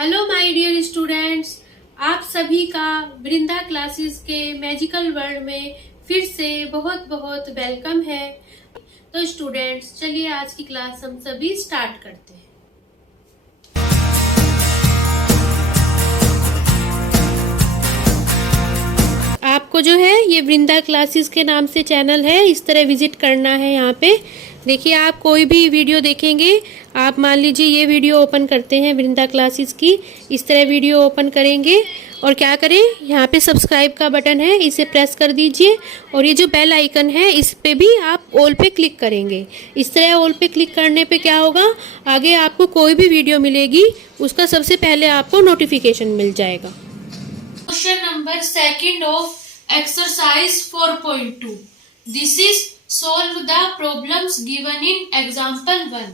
Hello my dear students, आप सभी का वृंदा क्लासेस के मैजिकल वर्ल्ड में फिर से बहुत बहुत वेलकम है। तो स्टूडेंट्स, चलिए आज की क्लास हम सभी स्टार्ट करते हैं। आपको जो है ये वृंदा क्लासेस के नाम से चैनल है, इस तरह विजिट करना है। यहाँ पे देखिए, आप कोई भी वीडियो देखेंगे, आप मान लीजिए ये वीडियो ओपन करते हैं वृंदा क्लासेस की, इस तरह वीडियो ओपन करेंगे और क्या करें, यहाँ पे सब्सक्राइब का बटन है, इसे प्रेस कर दीजिए और ये जो बेल आइकन है इस पे भी आप ऑल पे क्लिक करेंगे। इस तरह ऑल पे क्लिक करने पे क्या होगा, आगे आपको कोई भी वीडियो मिलेगी उसका सबसे पहले आपको नोटिफिकेशन मिल जाएगा। Question number second of exercise 4.2, this is solve the problems given in example 1।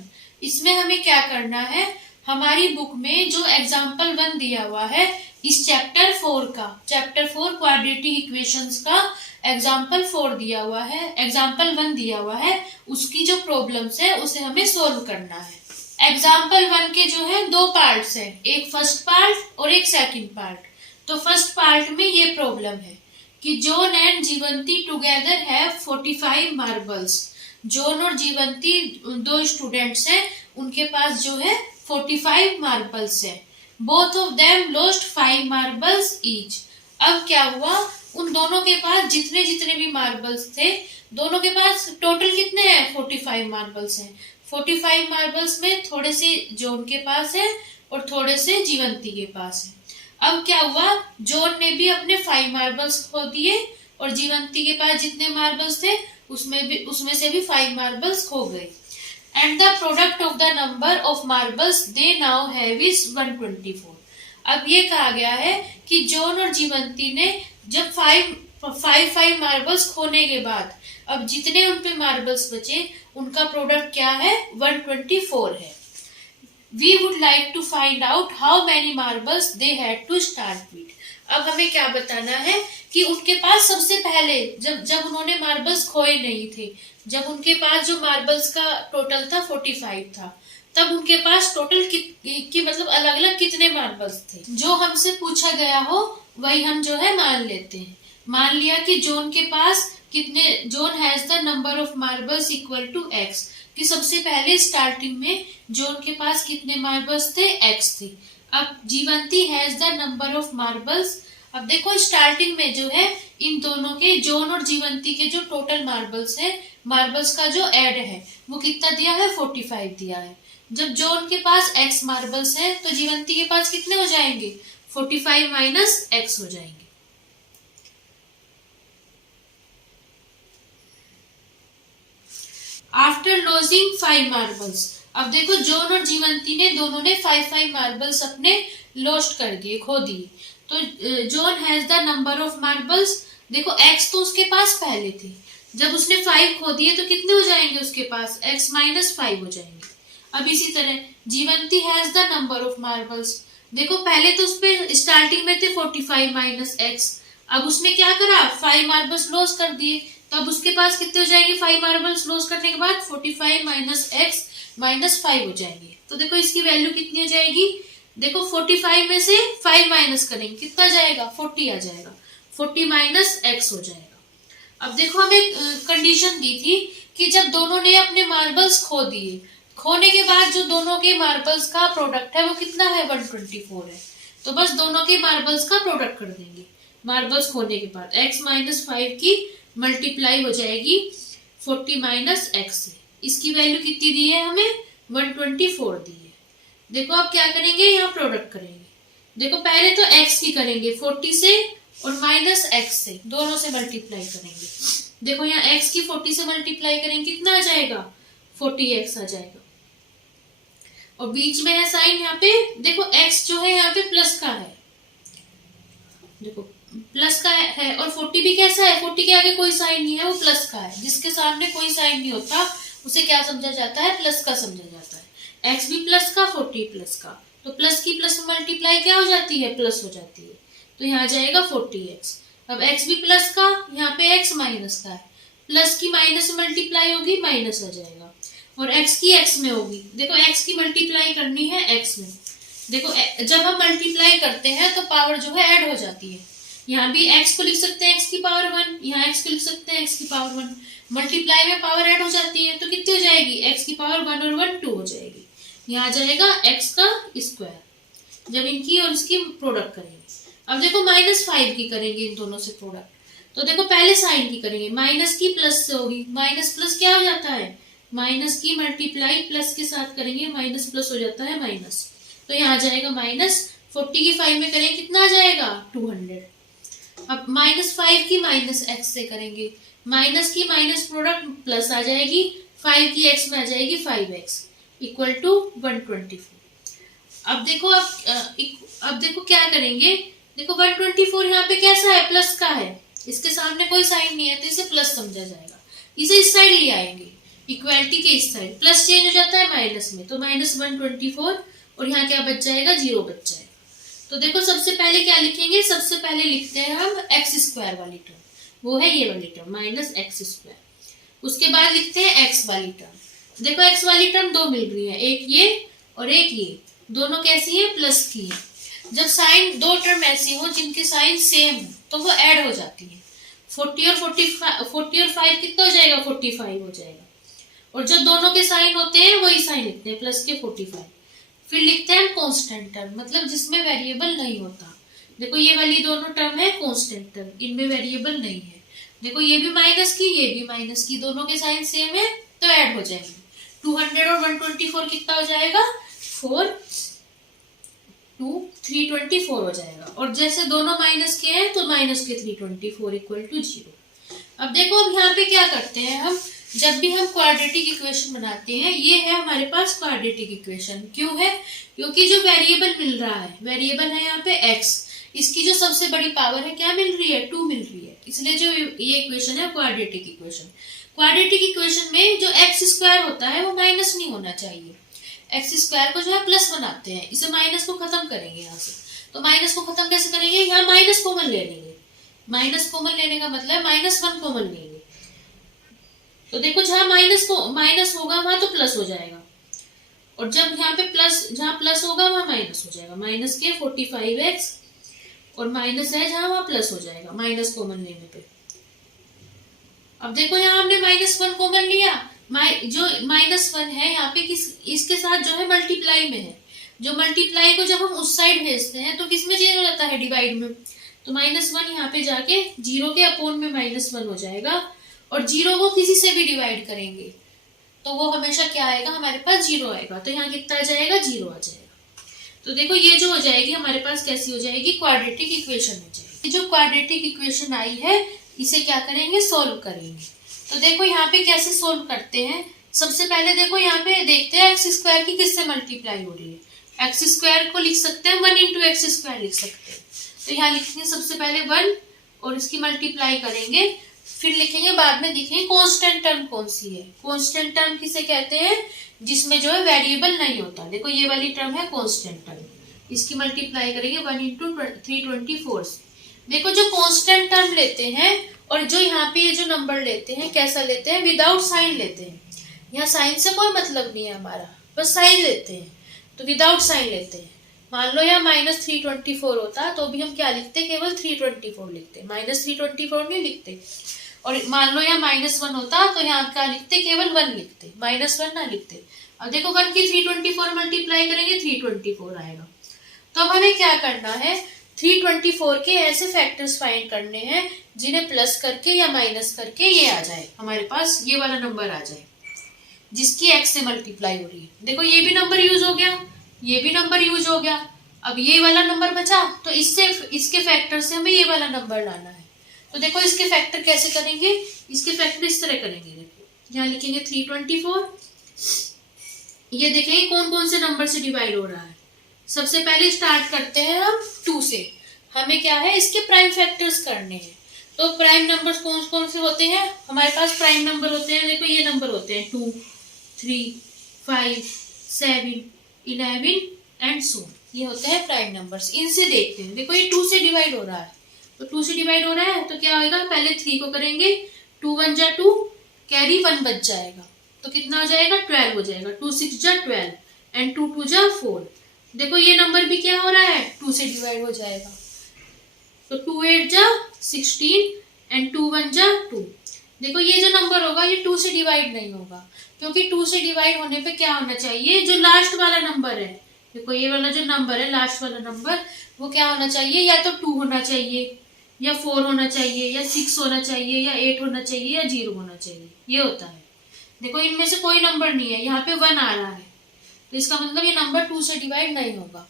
इसमें हमें क्या करना है, हमारी बुक में जो एग्जाम्पल 1 दिया हुआ है इस चैप्टर 4 क्वाड्रेटिक इक्वेशंस का एग्जाम्पल 4 दिया हुआ है, एग्जाम्पल 1 दिया हुआ है, उसकी जो प्रॉब्लम्स है उसे हमें सोल्व करना है। एग्जाम्पल 1 के जो है दो पार्ट्स हैं, एक फर्स्ट पार्ट और एक सेकंड पार्ट। तो फर्स्ट पार्ट में ये प्रॉब्लम है कि John and Jivanti together have 45 marbles. John और जीवंती दो स्टूडेंट्स हैं, उनके पास जो है 45 मार्बल्स है। Both of them lost 5 marbles each. अब क्या हुआ, उन दोनों के पास जितने जितने भी मार्बल्स थे, दोनों के पास टोटल कितने हैं, 45 मार्बल्स हैं। 45 मार्बल्स में थोड़े से जॉन के पास है और थोड़े से जीवंती के पास है। अब क्या हुआ, जॉन ने भी अपने 5 मार्बल्स खो दिए और जीवंती के पास जितने मार्बल्स थे उसमें से भी 5 मार्बल्स खो गए। And the product of the number of marbles they now have is 124। अब ये कहा गया है कि जॉन और जीवंती ने जब 5 मार्बल्स खोने के बाद अब जितने उन पे मार्बल्स बचे उनका प्रोडक्ट क्या है, 124 है। We would like to find out how many marbles they had to start with। अब हमें क्या बताना है कि उनके पास सबसे पहले जब उन्होंने मार्बल्स खोए नहीं थे, जब उनके पास जो मार्बल्स का टोटल था 45 था, तब उनके पास टोटल की मतलब अलग अलग कितने मार्बल्स थे। जो हमसे पूछा गया हो वही हम जो है मान लेते हैं। मान लिया कि जॉन के पास कितने, John has the number of marbles equal to x, कि सबसे पहले स्टार्टिंग में जॉन के पास कितने मार्बल्स थे, एक्स थे। अब Jivanti has the number of marbles. अब देखो स्टार्टिंग में जो है इन दोनों के, जॉन और जीवंती के जो टोटल मार्बल्स है, मार्बल्स का जो ऐड है वो कितना दिया है, 45 दिया है। जब जॉन के पास एक्स मार्बल्स है तो जीवंती के पास कितने हो जाएंगे, 45 माइनस एक्स हो जाएंगे। आफ्टर लॉजिंग 5 मार्बल्स, अब देखो जॉन और जीवंती ने दोनों ने 5 मार्बल्स अपने लॉस्ट कर दिए, खो दिए। तो John has the number of marbles, देखो एक्स तो उसके पास पहले थे, जब उसने 5 खो दिए तो कितने हो जाएंगे उसके पास, एक्स माइनस 5 हो जाएंगे। अब इसी तरह Jivanti has the number of marbles, देखो पहले तो उस पे स्टार्टिंग में थे 45 माइनस एक्स, अब उसने क्या करा, 5 मार्बल्स लॉस कर दिए, तो अब उसके पास कितने हो जाएंगे, 5 मार्बल्स लॉस करने के बाद 45 माइनस एक्स माइनस 5 हो जाएंगे। तो देखो इसकी वैल्यू कितनी हो जाएगी, देखो 45 में से 5 माइनस करेंगे कितना जाएगा, 40 आ जाएगा, 40 माइनस एक्स हो जाएगा। अब देखो हमें कंडीशन दी थी कि जब दोनों ने अपने मार्बल्स खो दिए, खोने के बाद जो दोनों के मार्बल्स का प्रोडक्ट है वो कितना है, 124 है। तो बस दोनों के मार्बल्स का प्रोडक्ट कर देंगे, मार्बल्स खोने के बाद एक्स माइनस 5 की मल्टीप्लाई हो जाएगी 40 माइनस एक्स से। इसकी वैल्यू कितनी दी है हमें, 124 दी है। देखो अब क्या करेंगे, यहाँ प्रोडक्ट करेंगे। देखो पहले तो एक्स की करेंगे 40 से और माइनस एक्स से, दोनों से मल्टीप्लाई करेंगे। देखो यहाँ एक्स की 40 से मल्टीप्लाई करेंगे कितना आ जाएगा, 40x आ जाएगा। और बीच में है साइन, यहाँ पे देखो x जो है यहाँ पे प्लस का है, देखो प्लस का है और 40 भी कैसा है, 40 के आगे कोई साइन नहीं है, वो प्लस का है। जिसके सामने कोई साइन नहीं होता उसे क्या समझा जाता है, प्लस का समझा जाता है। x भी प्लस का, 40 प्लस का, तो प्लस की प्लस में मल्टीप्लाई क्या हो जाती है, प्लस हो जाती है। तो यहाँ आ जाएगा 40x। अब x भी प्लस का, यहाँ पे x माइनस का है, प्लस की माइनस में मल्टीप्लाई होगी, माइनस आ जाएगा। और x की x में होगी, देखो x की मल्टीप्लाई करनी है x में, देखो जब हम मल्टीप्लाई करते हैं तो पावर जो है ऐड हो जाती है। यहाँ भी x को लिख सकते हैं x की पावर 1, यहाँ x को लिख सकते हैं x की पावर 1। मल्टीप्लाई में पावर ऐड हो जाती है तो कितनी हो जाएगी, x की पावर 1 और 1 2 हो जाएगी। यहाँ आ जाएगा x का स्क्वायर जब इनकी और इसकी प्रोडक्ट करेंगे। अब देखो -5 की करेंगे इन दोनों से प्रोडक्ट, तो देखो पहले साइन की करेंगे, माइनस की प्लस से होगी, माइनस प्लस क्या हो जाता है, माइनस की मल्टीप्लाई प्लस के साथ करेंगे, माइनस प्लस हो जाता है माइनस, तो यहाँ आ जाएगा माइनस। 40 की 5 में करेंगे कितना आ जाएगा 200। अब -5 की माइनस x से करेंगे, माइनस की माइनस प्रोडक्ट प्लस आ जाएगी, 5 की x में आ जाएगी 5x इक्वल टू 124। अब देखो अब देखो क्या करेंगे, देखो 124 यहाँ पे कैसा है, प्लस का है, इसके सामने कोई साइन नहीं है तो इसे प्लस समझा जाएगा, इसे इस साइड ले आएंगे, इक्वालिटी के इस साइड, प्लस चेंज हो जाता है माइनस में, तो -124 और यहाँ क्या बच जाएगा 0 बच जाएगा। तो देखो सबसे पहले क्या लिखेंगे, सबसे पहले लिखते हैं हम x² वाली टर्म, वो है ये वाली टर्म -x²। उसके बाद लिखते हैं x वाली टर्म। देखो x वाली टर्म दो मिल रही है, एक ये और एक ये, दोनों कैसी है, प्लस की है। जब साइन दो टर्म ऐसी हो जिनके साइन सेम हो तो वो ऐड हो जाती है। 40 और 5 कितना हो जाएगा, 45 हो जाएगा। और जब दोनों के साइन होते हैं वही साइन लिखते हैं, प्लस के 45। फिर लिखते हैं कांस्टेंट टर्म, मतलब जिसमें वेरिएबल नहीं होता। देखो ये वाली दोनों टर्म है कांस्टेंट टर्म, इनमें वेरिएबल नहीं है। देखो ये भी माइनस की, ये भी माइनस की, दोनों के साइन सेम है तो ऐड हो जाएंगे। 200 और 124 कितना हो जाएगा, 324 हो जाएगा। और जैसे दोनों माइनस के हैं तो माइनस के 324 इक्वल टू 0। अब देखो अब यहाँ पे क्या करते हैं हम, जब भी हम क्वाड्रेटिक इक्वेशन बनाते हैं, ये है हमारे पास क्वाड्रेटिक इक्वेशन। क्यों है, क्योंकि जो वेरिएबल मिल रहा है, वेरिएबल है यहाँ पे x, इसकी जो सबसे बड़ी पावर है क्या मिल रही है, 2 मिल रही है, इसलिए जो ये इक्वेशन है क्वाड्रेटिक इक्वेशन। क्वाड्रेटिक इक्वेशन में जो x² होता है वो माइनस नहीं होना चाहिए, x² को जो है प्लस बनाते हैं, इसे माइनस को खत्म करेंगे यहाँ से। तो माइनस को खत्म कैसे करेंगे, यहाँ माइनस कॉमन ले लेंगे, माइनस कॉमन लेने का मतलब -1 कॉमन लेंगे। तो देखो जहां माइनस होगा वहां तो प्लस हो जाएगा, और जब यहाँ पे प्लस, जहां प्लस होगा वहां माइनस हो जाएगा। माइनस के 45x और माइनस है जहां वहां प्लस हो जाएगा माइनस कॉमन लेने पे। अब देखो यहाँ हमने -1 कॉमन लिया, जो -1 है यहाँ पे इसके साथ जो है मल्टीप्लाई में है, जो मल्टीप्लाई को जब हम उस साइड भेजते हैं तो किस में चेंज हो जाता है, डिवाइड में। तो -1 यहाँ पे जाके 0 के अपोन में -1 हो जाएगा, और 0 को किसी से भी डिवाइड करेंगे तो वो हमेशा क्या आएगा, हमारे पास 0 आएगा। तो यहाँ कितना आ जाएगा, 0 आ जाएगा। तो देखो ये जो हो जाएगी हमारे पास कैसी हो जाएगी, क्वाड्रेटिक इक्वेशन हो जाएगी। जो क्वाड्रेटिक इक्वेशन आई है इसे क्या करेंगे, सोल्व करेंगे। तो देखो यहाँ पे कैसे सोल्व करते हैं, सबसे पहले देखो यहाँ पे देखते हैं x² की किससे मल्टीप्लाई हो रही है। x² को लिख सकते हैं 1 × x² लिख सकते हैं। तो यहाँ लिखेंगे सबसे पहले 1 और इसकी मल्टीप्लाई करेंगे, फिर लिखेंगे, बाद में देखेंगे कांस्टेंट टर्म कौन सी है। कांस्टेंट टर्म किसे कहते हैं, जिसमें जो है वेरिएबल नहीं होता। देखो ये वाली टर्म है कांस्टेंट टर्म, इसकी मल्टीप्लाई करेंगे 1 × 324। देखो जो कांस्टेंट टर्म लेते हैं और जो यहाँ पे ये जो नंबर लेते हैं कैसा लेते हैं, विदाउट साइन लेते हैं। यहाँ साइन से कोई मतलब नहीं है हमारा, बस साइन लेते हैं, तो विदाउट साइन लेते हैं। मान लो यहाँ -324 होता तो भी हम क्या लिखते, केवल 324 लिखते, -324 नहीं लिखते। और मान लो यहाँ -1 होता तो यहाँ क्या लिखते, केवल 1 लिखते, -1 ना लिखते। अब देखो 1 की 324 मल्टीप्लाई करेंगे 324 आएगा। तो अब हमें क्या करना है, 324 के ऐसे फैक्टर्स फाइंड करने हैं जिन्हें प्लस करके या माइनस करके ये आ जाए, हमारे पास ये वाला नंबर आ जाए जिसकी x से मल्टीप्लाई हो रही है। देखो ये भी नंबर यूज हो गया, ये भी नंबर यूज हो गया। अब ये वाला नंबर बचा तो इसके फैक्टर से हमें ये वाला नंबर लाना है। तो देखो इसके फैक्टर कैसे करेंगे, इसके फैक्टर इस तरह करेंगे। देखो यहाँ लिखेंगे 324, ये देखेंगे कौन कौन से नंबर से डिवाइड हो रहा है। सबसे पहले स्टार्ट करते हैं हम 2 से, हमें क्या है, इसके प्राइम फैक्टर्स करने हैं। तो प्राइम नंबर्स कौन कौन से होते हैं, हमारे पास प्राइम नंबर होते हैं, देखो ये नंबर होते हैं 2, 3, 5, 7, 11 एंड सो, ये होते हैं प्राइम नंबर्स। इनसे देखते हैं, देखो ये 2 से डिवाइड हो रहा है, तो 2 से डिवाइड हो रहा है तो क्या होगा, पहले 3 को करेंगे, 2 1 जा 2, कैरी 1 बच जाएगा, तो कितना हो जाएगा 12 हो जाएगा। 2 6 जा 12 एंड 2 2 जा 4, देखो ये नंबर भी क्या हो रहा है, 2 से डिवाइड हो जाएगा। तो 2 8 जा 16 एंड 2 1 जा 2। देखो ये जो नंबर होगा ये 2 से डिवाइड नहीं होगा, क्योंकि 2 से डिवाइड होने पे क्या होना चाहिए, जो लास्ट वाला नंबर है, देखो ये वाला जो नंबर है लास्ट वाला नंबर, वो क्या होना चाहिए, या तो 2 होना चाहिए, या 4 होना चाहिए, या 6 होना चाहिए, या 8 होना चाहिए, या 0 होना चाहिए। ये होता है। देखो इनमें से कोई नंबर नहीं है, यहाँ पे 1 आ रहा है, तो इसका मतलब ये नंबर 2 से डिवाइड नहीं होगा।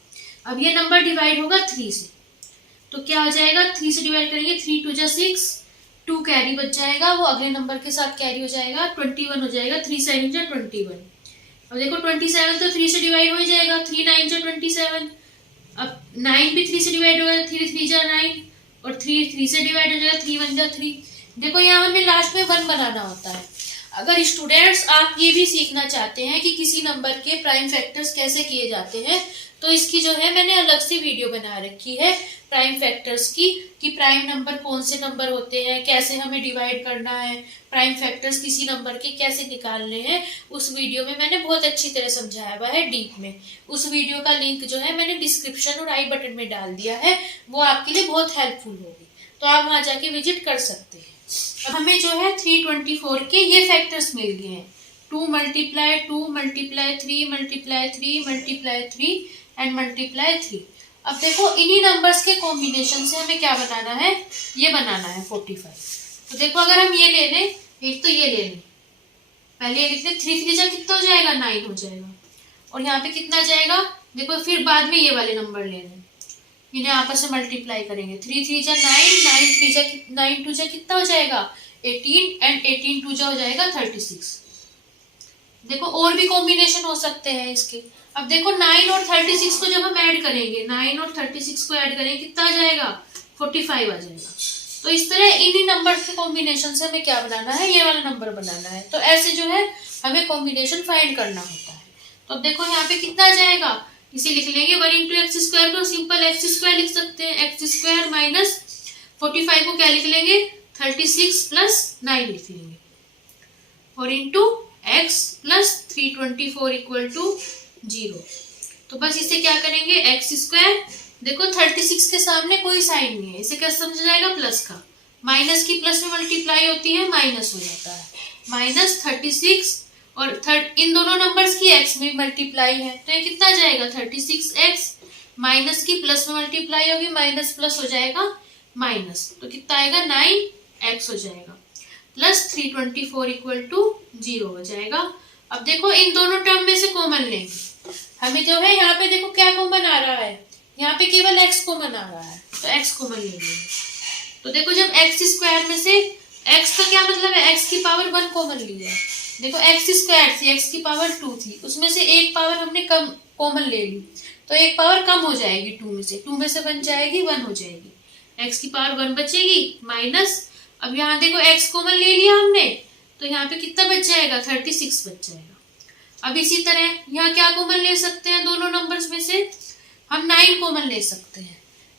अब ये नंबर डिवाइड होगा 3 से, तो क्या हो जाएगा, 3 से डिवाइड करेंगे, 3 2 जा 6, 2 कैरी बच जाएगा, वो अगले नंबर के साथ कैरी हो जाएगा, 21 हो जाएगा, 3 7 जा 21। अब देखो 27 तो 3 से डिवाइड हो जाएगा, 3 9 जा 27। अब 9 भी 3 से डिवाइड होगा, 3 3 जा 9, और 3 3 से डिवाइड हो जाएगा, 3 1 जा 3। देखो यहाँ हमें लास्ट में 1 बनाना होता है। अगर स्टूडेंट्स आप ये भी सीखना चाहते हैं कि किसी नंबर के प्राइम फैक्टर्स कैसे किए जाते हैं, तो इसकी जो है मैंने अलग से वीडियो बना रखी है प्राइम फैक्टर्स की, कि प्राइम नंबर कौन से नंबर होते हैं, कैसे हमें डिवाइड करना है, प्राइम फैक्टर्स किसी नंबर के कैसे निकालने हैं। उस वीडियो में मैंने बहुत अच्छी तरह समझाया हुआ है डीप में। उस वीडियो का लिंक जो है मैंने डिस्क्रिप्शन और आई बटन में डाल दिया है, वो आपके लिए बहुत हेल्पफुल होगी, तो आप वहां जाके विजिट कर सकते हैं। अब हमें जो है 324 के ये फैक्टर्स मिल गए हैं, 2 multiply 2 multiply 3 multiply 3 multiply 3 and multiply 3। अब देखो इन्हीं नंबर्स के कॉम्बिनेशन से हमें क्या बनाना है, ये बनाना है 45। तो देखो अगर हम ये ले लें, एक तो ये ले लें, पहले ये लिख लें, 3 3 जा कितना हो जाएगा, 9 हो जाएगा, और यहाँ पे कितना जाएगा, देखो फिर बाद में ये वाले नंबर ले लें, इन्हें आपस में मल्टीप्लाई करेंगे, 3 3 जा 9, 9 3 जा 9 2 जा कितना हो जाएगा 18, एंड 18 2 जा हो जाएगा 36। देखो और भी कॉम्बिनेशन हो सकते हैं इसके। अब देखो 9 और 36 को जब हम ऐड करेंगे, 9 और 36 को ऐड करेंगे, कितना आ जाएगा 45 आ जाएगा। तो इस तरह इन्हीं नंबर्स के कॉम्बिनेशन से हमें क्या बनाना है, ये वाला नंबर बनाना है। तो ऐसे जो है हमें कॉम्बिनेशन फाइंड करना होता है। तो अब देखो यहाँ पे कितना आ जाएगा, इसे लिख लेंगे 1 इंटू एक्स स्क्वायर को सिंपल एक्स स्क्वायर लिख सकते हैं, एक्स स्क्वायर माइनस 45 को क्या लिख लेंगे 36 प्लस 9 लिख लेंगे, और into x plus 324 equal to 0। तो बस इसे क्या करेंगे, एक्स स्क्वायर, देखो 36 के सामने कोई साइन नहीं है, इसे क्या समझ जाएगा प्लस का, माइनस की प्लस में मल्टीप्लाई होती है माइनस हो जाता है, माइनस 36, और इन दोनों नंबर्स की एक्स में मल्टीप्लाई है, तो ये कितना जाएगा 36x, माइनस की प्लस में मल्टीप्लाई होगी, माइनस प्लस हो जाएगा माइनस, तो कितना आएगा 9x हो जाएगा, प्लस 324 इक्वल टू 0 हो जाएगा। अब देखो इन दोनों टर्म में से कॉमन लेंगे, हमें जो है यहाँ पे देखो क्या कॉमन आ रहा है, यहाँ पे केवल x कॉमन आ रहा है, तो x कॉमन ले लेंगे। तो देखो जब एक्स स्क्वायर में से x का क्या मतलब है, x की पावर 1 कॉमन ली है, देखो एक्स स्क्वायर थी, x की पावर 2 थी, उसमें से एक पावर हमने कम कॉमन ले ली, तो एक पावर कम हो जाएगी 2 में से बन जाएगी 1 हो जाएगी, x की पावर 1 बचेगी माइनस, अब यहाँ देखो x कॉमन ले लिया हमने, तो यहाँ पे कितना बच जाएगा 36 बच जाएगा। अब इसी तरह यहाँ क्या कॉमन ले सकते हैं, दोनों नंबर्स में से हम 9 कॉमन ले सकते हैं,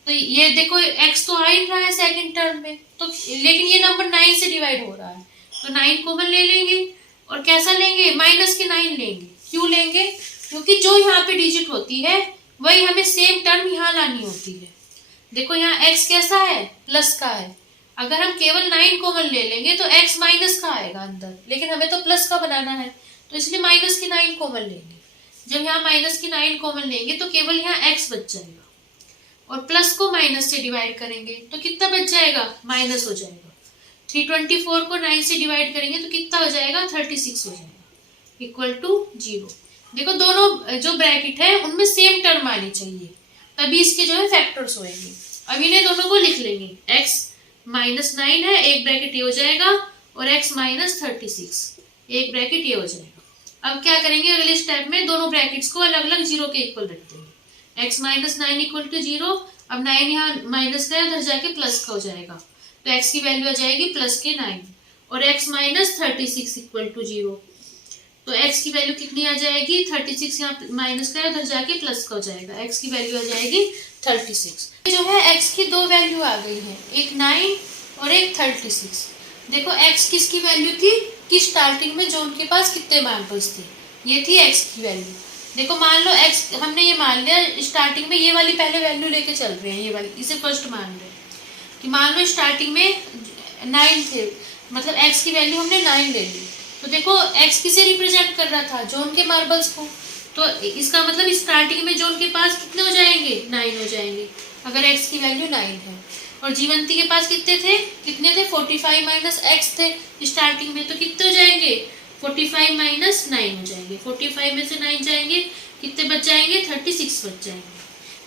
तो ये देखो x तो आ ही रहा है सेकंड टर्म में, तो लेकिन ये नंबर 9 से डिवाइड हो रहा है, तो 9 कॉमन ले लेंगे, और कैसा लेंगे माइनस के 9 लेंगे, क्यों लेंगे, क्योंकि जो यहाँ पे डिजिट होती है वही हमें सेम टर्म यहाँ लानी होती है। देखो यहाँ x कैसा है, प्लस का है, अगर हम केवल 9 कॉमन ले लेंगे तो x माइनस का आएगा अंदर, लेकिन हमें तो प्लस का बनाना है, तो इसलिए माइनस की 9 कॉमन लेंगे। जब यहाँ माइनस की 9 कॉमन लेंगे तो केवल यहाँ x बच जाएगा, और प्लस को माइनस से डिवाइड करेंगे तो कितना बच जाएगा माइनस हो जाएगा, 324 को 9 से डिवाइड करेंगे तो कितना हो जाएगा 36 हो जाएगा, इक्वल टू 0। देखो दोनों जो ब्रैकेट है उनमें सेम टर्म आनी चाहिए, तभी इसके जो है फैक्टर्स होंगे। अब इन्हें दोनों को लिख लेंगे, x माइनस 9 है, एक ब्रैकेट ये हो जाएगा, और x माइनस 36 एक ब्रैकेट ये हो जाएगा। अब क्या करेंगे अगले स्टेप में, दोनों ब्रैकेट्स को अलग अलग 0 के इक्वल रख देंगे, x माइनस 9 इक्वल टू 0। अब 9 यहाँ माइनस का उधर जाके प्लस का हो जाएगा, तो x की वैल्यू आ जाएगी प्लस के 9, और x माइनस 36 इक्वल टू 0, तो x की वैल्यू कितनी आ जाएगी 36, यहाँ माइनस का उधर जाके प्लस का हो जाएगा, x की वैल्यू आ जाएगी 36। जो है x की दो वैल्यू आ गई है, एक 9 और एक 36। देखो x किसकी वैल्यू थी कि स्टार्टिंग में जो उनके पास कितने मार्बल्स थे, ये थी x की वैल्यू। देखो मान लो x हमने ये मान लिया, स्टार्टिंग में ये वाली पहले वैल्यू लेके चल रहे हैं, ये वाली इसे फर्स्ट मान लो कि मान लो स्टार्टिंग में 9 थे, मतलब x की वैल्यू हमने 9 ले ली। तो देखो x किसे रिप्रेजेंट कर रहा था, जोन के मार्बल्स को। तो इसका मतलब स्टार्टिंग में जोन के पास कितने हो जाएंगे, 9 हो जाएंगे अगर x की वैल्यू 9 है। और जीवंती के पास कितने थे, 45 माइनस x थे स्टार्टिंग में, तो कितने हो जाएंगे, 45 माइनस 9 हो जाएंगे। 45 में से 9 जाएंगे, कितने बच जाएंगे, 36 बच जाएंगे।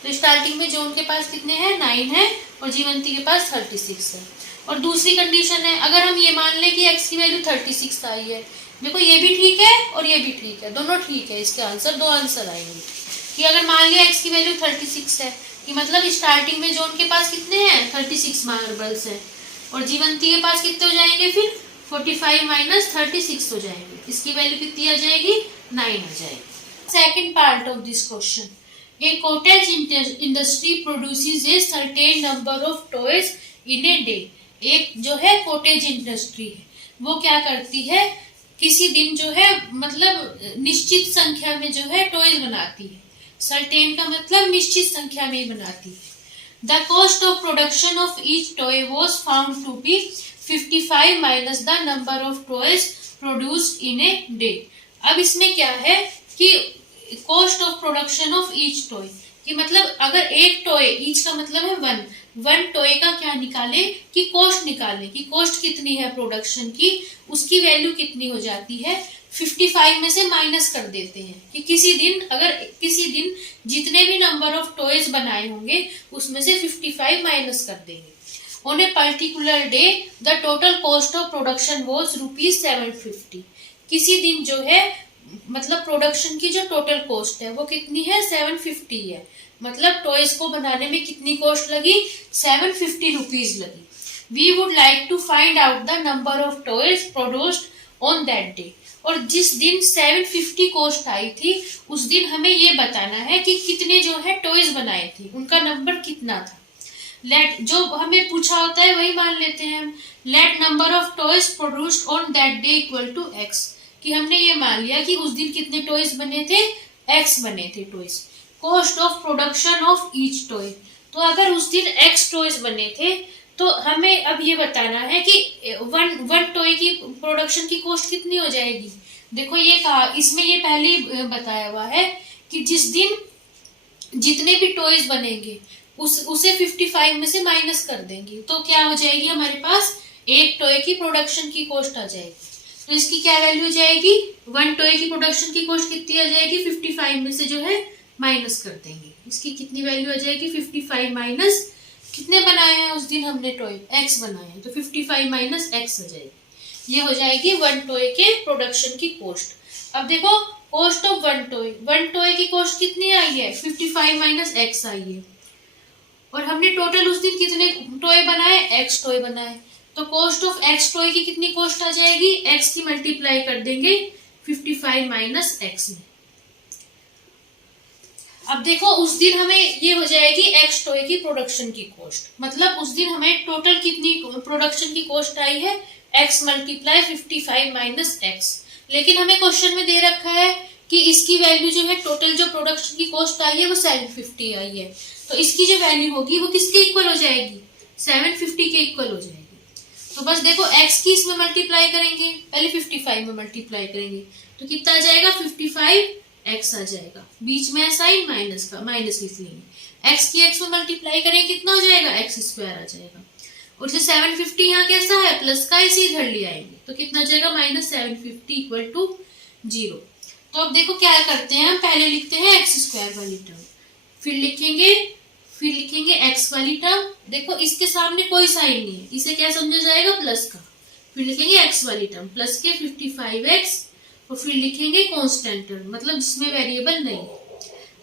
तो स्टार्टिंग में जोन के पास कितने हैं, 9 है, और जीवंती के पास 36 है। और दूसरी कंडीशन है, अगर हम ये मान लें कि x की वैल्यू 36 आई है, देखो ये भी ठीक है और ये भी ठीक है, दोनों ठीक है। इसके आंसर, दो आंसर आएंगे कि अगर मान लिया x की वैल्यू 36 है, कि मतलब स्टार्टिंग में जोन के पास कितने हैं, 36 मार्बल्स हैं, और जीवंती के पास कितने हो जाएंगे, फिर 45 माइनस 36 हो जाएंगे। इसकी वैल्यू कितनी आ जाएगी, 9 आ जाएगी। Second part of this question, A cottage industry produces a certain number of toys in a day. एक जो है कॉटेज इंडस्ट्री है, वो क्या करती है, किसी दिन जो है मतलब निश्चित संख्या में जो है टॉयज बनाती है। सर्टेन का मतलब निश्चित संख्या में बनाती है। The cost of production of each toy was found to be 55 minus the number of toys produced in a day. अब इसमें क्या है कि cost of production of each toy, कि मतलब अगर एक टॉय, ईच का मतलब है वन टॉय का क्या निकाले, कि कॉस्ट निकाले, कि कॉस्ट कितनी है प्रोडक्शन की, उसकी वैल्यू कितनी हो जाती है, 55 में से माइनस कर देते हैं कि किसी दिन जितने भी नंबर ऑफ टॉयज बनाए होंगे उसमें से 55 माइनस कर देंगे। On a particular day the total cost of production was ₹750। किसी दिन जो है मतलब प्रोडक्शन की जो टोटल कॉस्ट है वो कितनी है, 750 है। मतलब टॉयज को बनाने में कितनी कॉस्ट लगी, 750 रुपीज लगी। We would like to find out the number of toys produced on that day. और जिस दिन 750 कॉस्ट आई थी उस दिन हमें ये बताना है कि कितने जो है टॉयज बनाए थे, उनका नंबर कितना था। लेट, जो हमें पूछा होता है वही मान लेते हैं हम। Let number of toys produced on that day equal to x, कि हमने ये मान लिया कि उस दिन कितने टॉयज बने थे, x बने थे toys. Cost of production of each toy, तो अगर उस दिन x टॉयज बने थे तो हमें अब ये बताना है कि वन टॉय की प्रोडक्शन की कॉस्ट कितनी हो जाएगी। देखो ये कहा, इसमें ये पहले ही बताया हुआ है कि जिस दिन जितने भी टॉयज बनेंगे उसे 55 में से माइनस कर देंगे, तो क्या हो जाएगी, हमारे पास एक टॉय की प्रोडक्शन की कॉस्ट आ जाएगी। तो इसकी क्या वैल्यू हो जाएगी, वन टॉय की प्रोडक्शन की कॉस्ट कितनी आ जाएगी, 55 में से जो है माइनस कर देंगे। इसकी कितनी वैल्यू आ जाएगी, 55 माइनस, कितने बनाए हैं उस दिन हमने टॉय, x बनाए हैं, तो 55 माइनस x आ जाएगी। ये हो जाएगी वन टॉय के प्रोडक्शन की कॉस्ट। अब देखो कॉस्ट ऑफ वन टॉय की कॉस्ट कितनी आई है, 55 माइनस x आई है। और हमने टोटल उस दिन कितने टॉय बनाए, x टॉय बनाए, तो कॉस्ट ऑफ x टॉय की कितनी कॉस्ट आ जाएगी, x की मल्टीप्लाई कर देंगे 55 माइनस x में। अब देखो उस दिन हमें ये हो जाएगी x टॉय की प्रोडक्शन की कॉस्ट, मतलब उस दिन हमें टोटल कितनी प्रोडक्शन की कॉस्ट आई है, x मल्टीप्लाई 55 माइनस x। लेकिन हमें क्वेश्चन में दे रखा है कि इसकी वैल्यू जो है, टोटल जो प्रोडक्शन की कॉस्ट आई है वो 750 आई है, तो इसकी जो वैल्यू होगी वो किसके इक्वल हो जाएगी, 750 के इक्वल हो जाएगी। तो बस देखो x की इसमें मल्टीप्लाई करेंगे, पहले 55 में मल्टीप्लाई करेंगे तो कितना आ जाएगा, 55 x आ जाएगा, बीच में साइन माइनस का माइनस लिख लेंगे, x की x में मल्टीप्लाई करेंगे कितना हो जाएगा, x स्क्वायर आ जाएगा। और जो 750 यहाँ कैसा है, प्लस का, इसे इधर ले आएंगे तो कितना हो जाएगा, माइनस 750 इक्वल टू 0। तो अब देखो क्या करते हैं, हम पहले लिखते हैं x स्क्वायर वाली टर्म, फिर लिखेंगे x वाली टर्म। देखो इसके सामने कोई साइन नहीं है, इसे क्या समझा जाएगा, प्लस का। फिर लिखेंगे x वाली टर्म प्लस के 55x, और फिर लिखेंगे कांस्टेंट टर्म, मतलब जिसमें वेरिएबल नहीं है।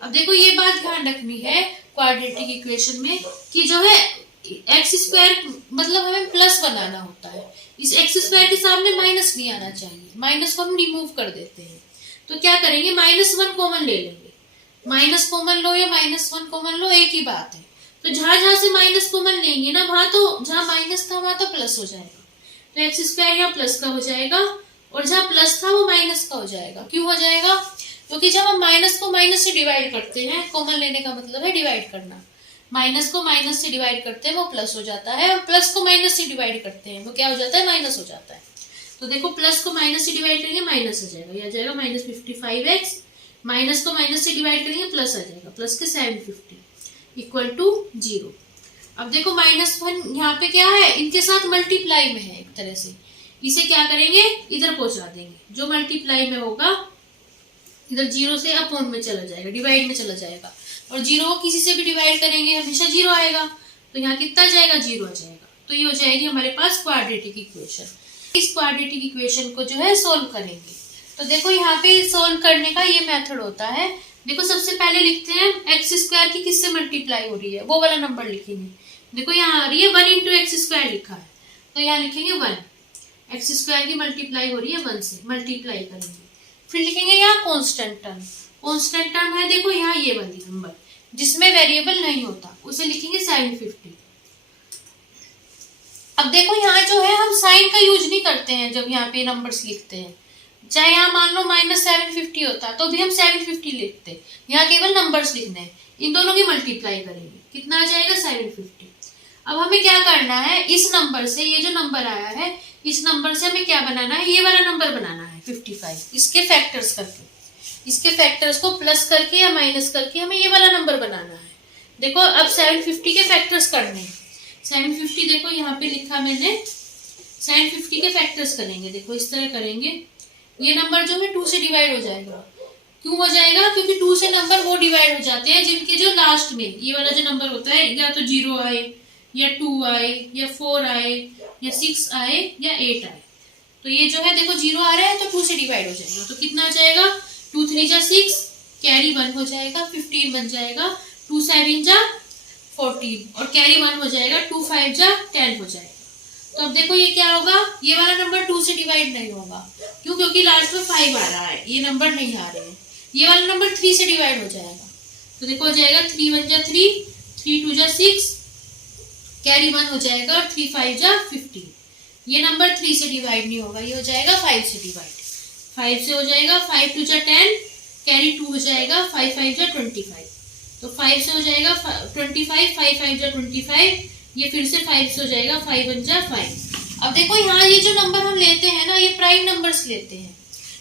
अब देखो ये बात ध्यान रखनी है क्वाड्रेटिक इक्वेशन में कि जो है एक्स स्क्वायर मतलब हमें प्लस बनाना होता है, इस एक्स स्क्वायर के सामने माइनस नहीं आना चाहिए, माइनस को हम रिमूव कर देते हैं। तो क्या करेंगे, -1 कॉमन ले लेंगे, माइनस कॉमन लो या -1 कॉमन लो एक ही बात है। तो जहां जहां से माइनस कॉमन लेंगे ना, वहां तो जहां माइनस था वहां तो प्लस हो जाएगा, तो एक्स स्क्वायर यहाँ प्लस का हो जाएगा, और जहां प्लस था वो माइनस का हो जाएगा। क्यों हो जाएगा, क्योंकि जब हम माइनस को माइनस से डिवाइड करते हैं, कॉमन लेने का मतलब है डिवाइड करना, माइनस को माइनस से डिवाइड करते हैं वो प्लस हो जाता है, और प्लस को माइनस से डिवाइड करते हैं वो क्या हो जाता है, माइनस हो जाता है। तो देखो प्लस को माइनस से डिवाइड करेंगे माइनस आ जाएगा, ये आ जाएगा -55x, माइनस को माइनस से डिवाइड करेंगे प्लस आ जाएगा, प्लस के 750 इक्वल टू 0। अब देखो -1 यहाँ पे क्या है, इनके साथ मल्टीप्लाई में है एक तरह से, इसे क्या करेंगे इधर पहुंचा देंगे, जो मल्टीप्लाई में होगा इधर 0 से अपॉन में चला जाएगा, डिवाइड में चला जाएगा, और 0 को किसी से भी डिवाइड करेंगे हमेशा 0 आएगा, तो यहाँ कितना जाएगा 0 आ जाएगा। तो ये हो जाएगी हमारे पास क्वाड्रेटिक इक्वेशन। इस क्वाड्रेटिक इक्वेशन को जो है सोल्व करेंगे। तो देखो यहाँ पे सोल्व करने का ये मेथड होता है। देखो सबसे पहले लिखते हैं एक्स स्क्वायर की किससे मल्टीप्लाई हो रही है, वो वाला नंबर लिखेंगे। देखो यहाँ आ रही है 1 × एक्स स्क्वायर लिखा है, तो यहाँ लिखेंगे 1, एक्स स्क्वायर की मल्टीप्लाई हो रही है 1 से, मल्टीप्लाई करेंगे। फिर लिखेंगे यहाँ कांस्टेंट टर्म, कांस्टेंट टर्म है देखो यहाँ ये वाली नंबर जिसमें वेरिएबल नहीं होता, उसे लिखेंगे 750। अब देखो यहाँ जो है हम साइन का यूज नहीं करते हैं जब यहाँ पे नंबर्स लिखते हैं, चाहे यहाँ मान लो -750 होता तो भी हम 750 लिखते, यहाँ केवल नंबर्स लिखने हैं। इन दोनों की मल्टीप्लाई करेंगे, कितना आ जाएगा 750। अब हमें क्या करना है, इस नंबर से ये जो नंबर आया है इस नंबर से हमें क्या बनाना है, ये वाला नंबर बनाना है 55, इसके फैक्टर्स करके, इसके फैक्टर्स को प्लस करके या माइनस करके हमें ये वाला नंबर बनाना है। देखो अब 750 के फैक्टर्स करने हैं, 750 देखो यहाँ पे लिखा मैंने, 750 के फैक्टर्स करेंगे, देखो इस तरह करेंगे। ये नंबर जो है 2 से डिवाइड हो जाएगा, क्यों हो जाएगा, क्योंकि 2 से नंबर वो डिवाइड हो जाते हैं जिनके जो लास्ट में ये वाला जो नंबर होता है या तो 0 आए या 2 आए या 4 आए या 6 आए या 8 आए। तो ये जो है देखो 0 आ रहा है तो 2 से डिवाइड हो जाएगा, तो कितना आ जाएगा 2 3 जा 6, कैरी 1 हो जाएगा, 15 बन जाएगा, 2 7 जा 14 और कैरी 1 हो जाएगा, 2 5 जा 10 हो जाएगा। तो अब देखो ये क्या होगा, ये वाला नंबर 2 से डिवाइड नहीं होगा, क्यों, क्योंकि लास्ट में 5 आ रहा है, ये नंबर नहीं आ रहे हैं। ये वाला नंबर 3 से डिवाइड हो जाएगा, तो देखो हो जाएगा 3 1 जा 3, 3 2 जा 6, कैरी 1 हो जाएगा और 3 5 जा 15। ये नंबर 3 से डिवाइड नहीं होगा, ये हो जाएगा 5 से डिवाइड, 5 से हो जाएगा 5 2 जा 10, कैरी 2 हो जाएगा, 5 5 जा 25, तो 5 से हो जाएगा 25, 5 5 जा 25, ये फिर से 5 से हो जाएगा 5 1 जा 5। अब देखो यहाँ ये जो नंबर हम लेते हैं ना, ये प्राइम नंबर्स लेते हैं।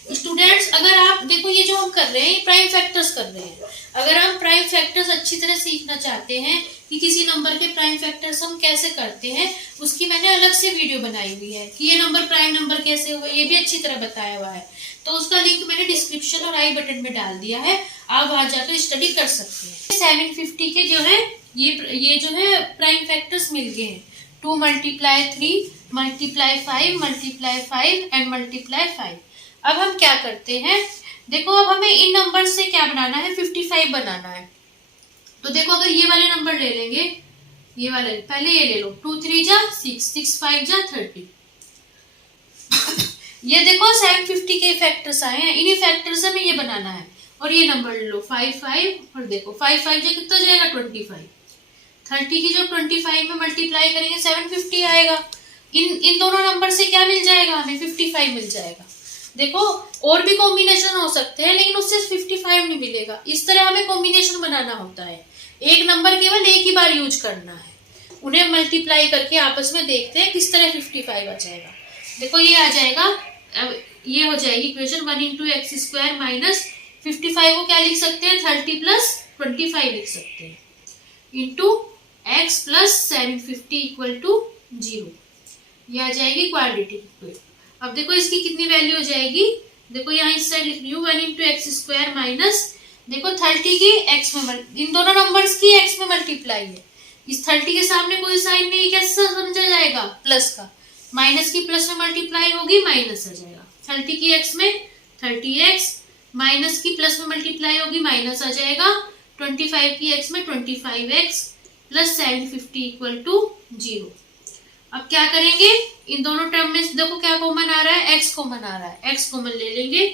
स्टूडेंट्स अगर आप देखो ये जो हम कर रहे हैं ये प्राइम फैक्टर्स कर रहे हैं। अगर हम प्राइम फैक्टर्स अच्छी तरह सीखना चाहते हैं कि किसी नंबर के प्राइम फैक्टर्स हम कैसे करते हैं, उसकी मैंने अलग से वीडियो बनाई हुई है कि ये नंबर प्राइम नंबर कैसे हुए, ये भी अच्छी तरह बताया हुआ है। तो उसका लिंक मैंने डिस्क्रिप्शन और आई बटन में डाल दिया है, आप वहां जाकर स्टडी कर सकते हैं। 750 के जो है ये जो है प्राइम फैक्टर्स मिल गए हैं, 2 × 3 × 5 × 5 एंड × 5। अब हम क्या करते हैं, देखो अब हमें इन नंबर से क्या बनाना है, 55 बनाना है। तो देखो अगर ये वाले नंबर ले लेंगे, ये वाले पहले ये ले लो, 2 3 जा 6, 6 5 जा 30। ये देखो 750 के फैक्टर्स आए हैं, इन्हीं फैक्टर्स से हमें ये बनाना है। और ये नंबर ले लो 5 5, और देखो 5 5 जा कितना जाएगा 25, 30 की जो 25 में मल्टीप्लाई करेंगे 750 आएगा। इन दोनों नंबर से क्या मिल जाएगा हमें, 55 मिल जाएगा। देखो और भी कॉम्बिनेशन हो सकते हैं लेकिन उससे 55 नहीं मिलेगा, इस तरह हमें कॉम्बिनेशन बनाना होता है। एक नंबर केवल एक ही बार यूज करना है, उन्हें मल्टीप्लाई करके आपस में देखते हैं किस तरह 55 आ जाएगा। देखो ये आ जाएगा, अब ये हो जाएगी इक्वेशन 1 × एक्स स्क्वायर माइनस 55 को क्या लिख सकते हैं, 30 + 25 लिख सकते हैं, इंटू x + 750 = 0। ये आ जाएगी क्वाड्रेटिक इक्वेशन। अब देखो इसकी कितनी वैल्यू हो जाएगी, देखो यहाँ इस साइड लिख रही हूँ 1 × एक्स स्क्वायर माइनस, देखो 30 की x में, इन दोनों नंबर्स की x में मल्टीप्लाई है, इस 30 के सामने कोई साइन नहीं, कैसे समझा जाएगा, प्लस का, माइनस की प्लस में मल्टीप्लाई होगी माइनस आ जाएगा, 30 की x में 30x, माइनस की प्लस में मल्टीप्लाई होगी माइनस आ जाएगा, 25 की x में 25x + 750 = 0। अब क्या करेंगे, इन दोनों टर्म में देखो क्या कॉमन आ रहा है, x कॉमन आ रहा है, x कॉमन ले लेंगे।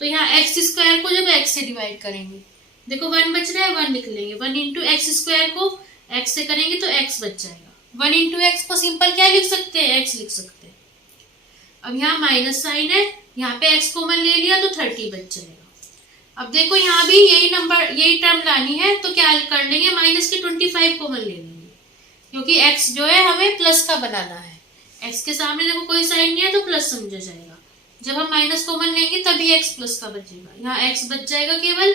तो यहाँ x स्क्वायर को जब x से डिवाइड करेंगे, देखो 1 बच रहा है, 1 लिख लेंगे, 1 × x स्क्वायर को x से करेंगे तो x बच जाएगा। 1 × x को सिंपल क्या लिख सकते हैं, x लिख सकते हैं। अब यहाँ माइनस साइन है, यहाँ पे x कॉमन ले लिया तो 30 बच जाएगा। अब देखो यहाँ भी यही नंबर, यही टर्म लानी है, तो क्या कर लेंगे, माइनस के 25 कॉमन ले लेंगे, क्योंकि x जो है हमें प्लस का बनाना है। x के सामने देखो कोई साइन नहीं है तो प्लस समझा जाएगा। जब हम माइनस कॉमन लेंगे तभी x प्लस का बचेगा। यहाँ x बच जाएगा केवल,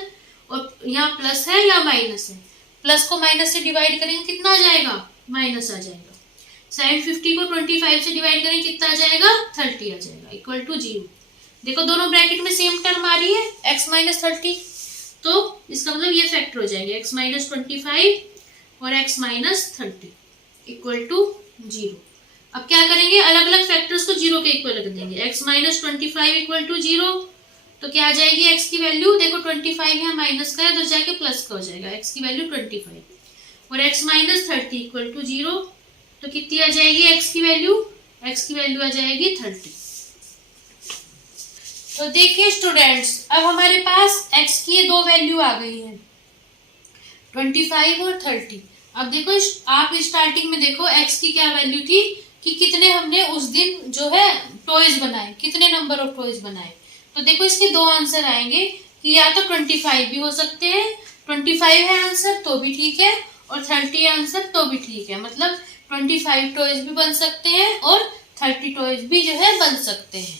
और यहाँ प्लस है या माइनस है, प्लस को माइनस से डिवाइड करेंगे कितना आ जाएगा, माइनस आ जाएगा। साइन 50 को 25 से डिवाइड करेंगे कितना आ जाएगा, 30 आ जाएगा, इक्वल टू 0। देखो दोनों ब्रैकेट में सेम टर्म आ रही है, x माइनस 30, तो इसका मतलब ये फैक्टर हो जाएंगे, x माइनस 25 और x माइनस 30 इक्वल टू 0। अब क्या करेंगे, अलग अलग फैक्टर्स को 0 के इक्वल रख देंगे। x माइनस 25 इक्वल टू 0, तो क्या आ जाएगी x की वैल्यू, देखो 25 यहाँ माइनस का है तो जाके प्लस का हो जाएगा, x की वैल्यू 25, और x माइनस 30 इक्वल टू 0, तो कितनी आ जाएगी x की वैल्यू, x की वैल्यू आ जाएगी 30। तो देखिए स्टूडेंट्स, अब हमारे पास x की ये दो वैल्यू आ गई है, 25 और 30। अब देखो आप स्टार्टिंग में देखो x की क्या वैल्यू थी, कि कितने हमने उस दिन जो है टॉयज बनाए, कितने नंबर ऑफ टॉयज बनाए। तो देखो इसके दो आंसर आएंगे, कि या तो 25 भी हो सकते हैं, 25 है आंसर तो भी ठीक है, और 30 आंसर तो भी ठीक है। मतलब 25 टॉयज भी बन सकते हैं और 30 टॉयज भी जो है बन सकते हैं।